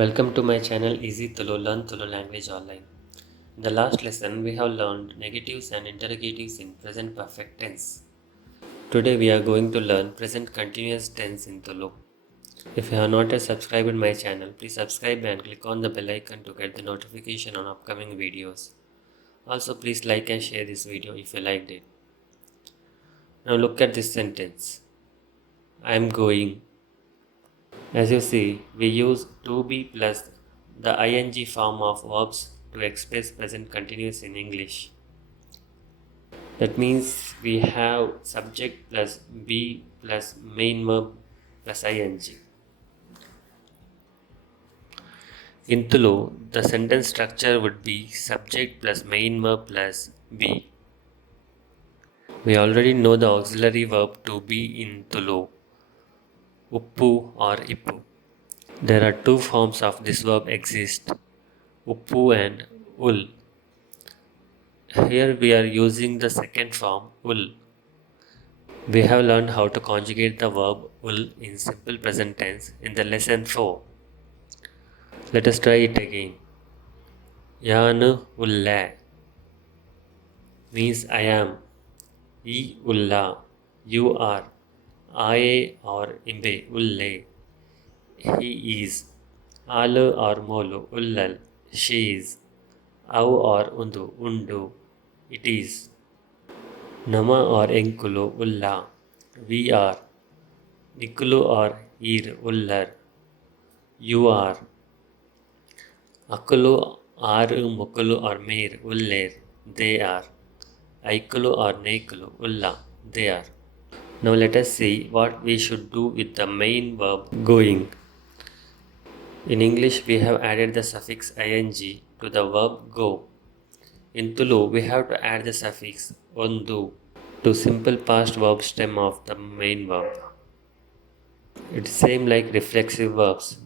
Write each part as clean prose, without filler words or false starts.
Welcome to my channel Easy Tulu Learn Tulu Language Online. In the last lesson, we have learned negatives and interrogatives in present perfect tense. Today, we are going to learn present continuous tense in Tulu. If you have not yet subscribed my channel, please subscribe and click on the bell icon to get the notification on upcoming videos. Also, please like and share this video if you liked it. Now, look at this sentence. I am going. As you see, we use to be plus the ing form of verbs to express present continuous in English. That means we have subject plus be plus main verb plus ing. In Tulu, the sentence structure would be subject plus main verb plus be. We already know the auxiliary verb to be in Tulu, uppu or ippu. There are two forms of this verb exist, uppu and ul. Here we are using the second form, ul. We have learned how to conjugate the verb ul in simple present tense in the lesson 4. Let us try it again. Yanu ulla means I am. E ulla, you are. Aye or imbe ulle, he is. Alu or molu ullal, she is. Au or undu undu, it is. Nama or enkulu ulla, we are. Nikulu or ir ullar, you are. Akulu, aru, mukulu or meer uller, they are. Aikulu or nekulu ulla, they are. Now let us see what we should do with the main verb going. In English we have added the suffix ing to the verb go. In Tulu we have to add the suffix ondu to simple past verb stem of the main verb. It's same like reflexive verbs,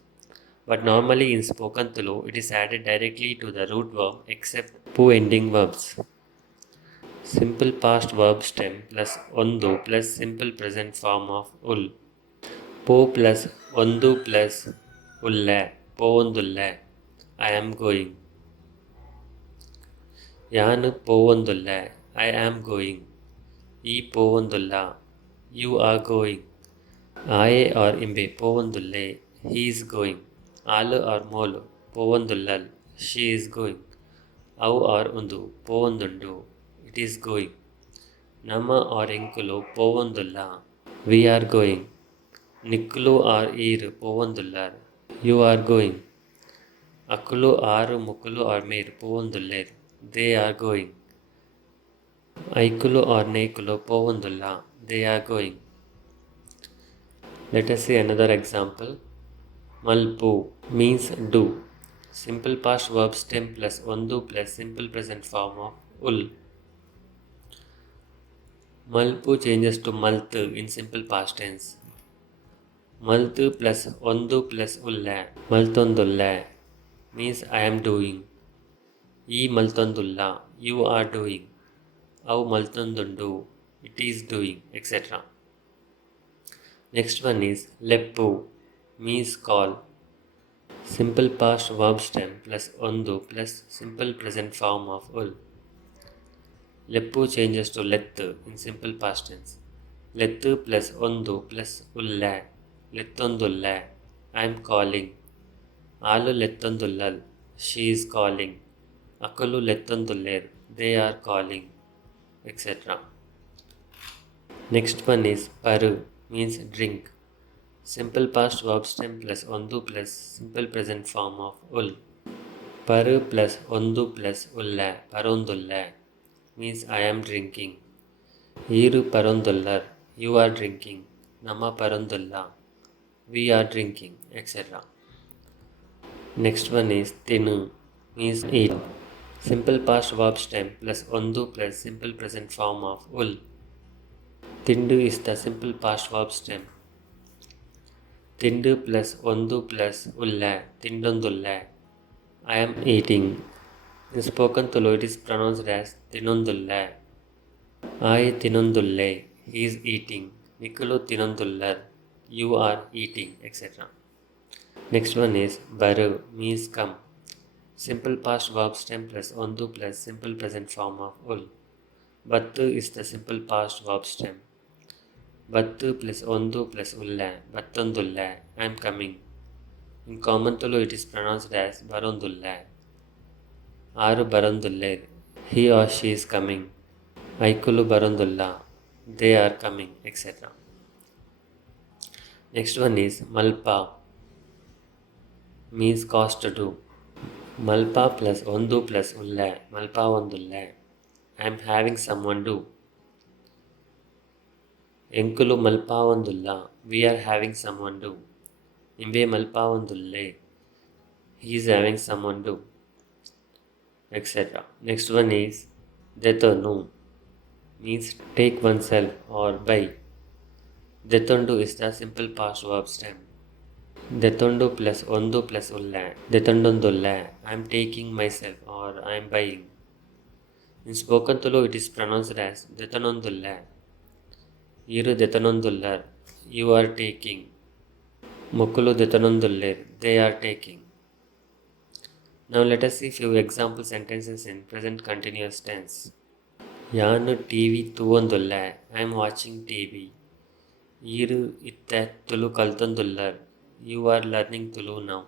but normally in spoken Tulu it is added directly to the root verb except pu ending verbs. Simple past verb stem plus ondu plus simple present form of ul. Po plus ondu plus ulla, poondulla, I am going. Yanu poondulla, I am going. E poondulla, you are going. Aye or imbe poondulle, he is going. Alu or molu poondullal, she is going. Au or undu poondundu, it is going. Nama or inkulu poondulla, we are going. Nikulu or ir povandullar, you are going. Akulu, aru, mukulu or meer povandullar, they are going. Aikulu or nekulu povandulla, they are going. Let us see another example. Malpu means do. Simple past verb stem plus ondu plus simple present form of ul. Malpu changes to maltu in simple past tense. Maltu plus ondu plus ulla, maltondulla means I am doing. E maltondulla, you are doing. Au maltondundu, it is doing, etc. Next one is leppu, means call. Simple past verb stem plus ondu plus simple present form of ul. Leppu changes to lettu in simple past tense. Lettu plus ondu plus ulla, lettondulla, I am calling. Alu lettondullal, she is calling. Akalu lettonduller, they are calling, etc. Next one is paru, means drink. Simple past verb stem plus ondu plus simple present form of ul. Paru plus ondu plus ulla, parundulla, means I am drinking. Iru parundullar, you are drinking. Nama parundulla, we are drinking, etc. Next one is tinu, means eat. Simple past verb stem plus ondu plus simple present form of ul. Tindu is the simple past verb stem. Tindu plus ondu plus ulla, tindundulla, I am eating. In spoken Tulu it is pronounced as tinundulla. I tinundulle, he is eating. Nikulu tinundullar, you are eating, etc. Next one is baru means come. Simple past verb stem plus ondu plus simple present form of ul. Battu is the simple past verb stem. Battu plus ondu plus ulla. Battondulla. I am coming. In common Tulu it is pronounced as barondulla. Aru baronduller. He or she is coming. Aikulu barondulla. They are coming, etc. Next one is malpa means cause to do. Malpa plus ondu plus ulla. Malpa ondulla. I am having someone do. Enkulu malpa ondulla. We are having someone do. Imbe malpa ondulle. He is having someone do, etc. Next one is detonu means take oneself or buy. Detondu is the simple past verb stem. Detondu plus ondu plus ulla. Detondondulla. I am taking myself or I am buying. In spoken Tulu it is pronounced as detonondulla. Iru detonondullar. You are taking. Mukulu detonondullir. They are taking. Now let us see few example sentences in present continuous tense. Yanu TV tuvondulla. I am watching TV. Iru itta Tulu kaltondullar. You are learning Tulu now.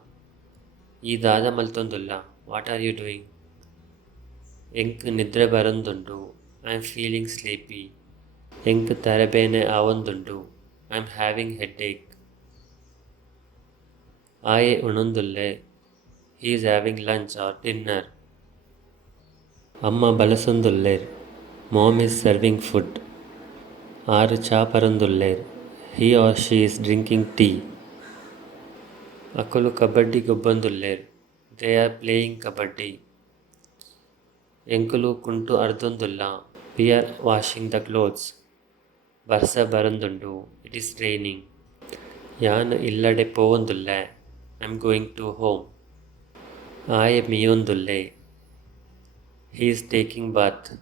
Idada maltondulla. What are you doing? Enk nidra barandundu. I am feeling sleepy. Enk tarabene avandundu. I am having headache. Aye unundulle. He is having lunch or dinner. Amma balasundullir. Mom is serving food. Aru cha parandullir. He or she is drinking tea. Akulu kabaddi gubbandullir. They are playing kabaddi. Enkulu kuntu ardundulla. We are washing the clothes. Varsa barandundu. It is raining. Yan illade povundulla. I am going to home. Aye miyundulle. He is taking bath.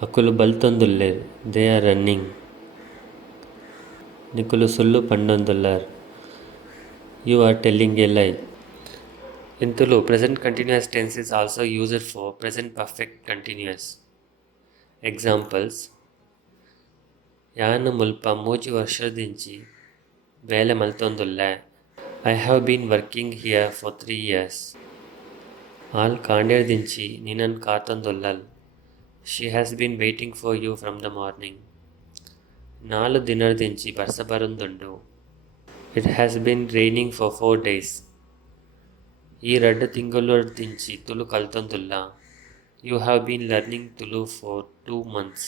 Akulu baltondullir. They are running. Nikulu sullu pandondullar. You are telling a lie. In Tulu, present continuous tense is also used for present perfect continuous. Examples: Yana mulpa ಮೂಜಿ ವರ್ಷದಿಂಚಿ ವೇಲೆ ಮಲ್ತೊಂದುಲ್ಲೆ. I have been working here for 3 years. ಆಲ್ ಕಾಂಡ್ಯದಿಂಚಿ ನಿನನ್ ಕಾತೊಂದುಲ್ಲಲ್. She has been waiting for you from the morning. ನಾಲು ದಿನರ್ದಿಂಚಿ ಬರ್ಸ ಬರುಂದುಂಡು. It has been raining for 4 days. ಈ 2 ತಿಂಗಳುರ್ದಿಂಚಿ Tulu ಕಲ್ತೊಂದುಲ್ಲ. You have been learning Tulu for 2 months.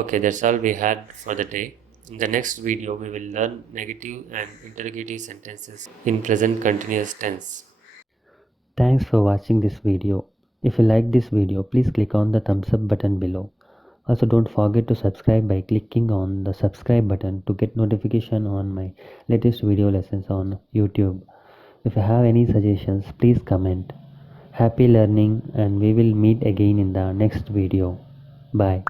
Okay, that's all we had for the day. In the next video, we will learn negative and interrogative sentences in present continuous tense. Thanks for watching this video. If you like this video, please click on the thumbs up button below. Also, don't forget to subscribe by clicking on the subscribe button to get notification on my latest video lessons on YouTube. If you have any suggestions, please comment. Happy learning, and we will meet again in the next video. Bye.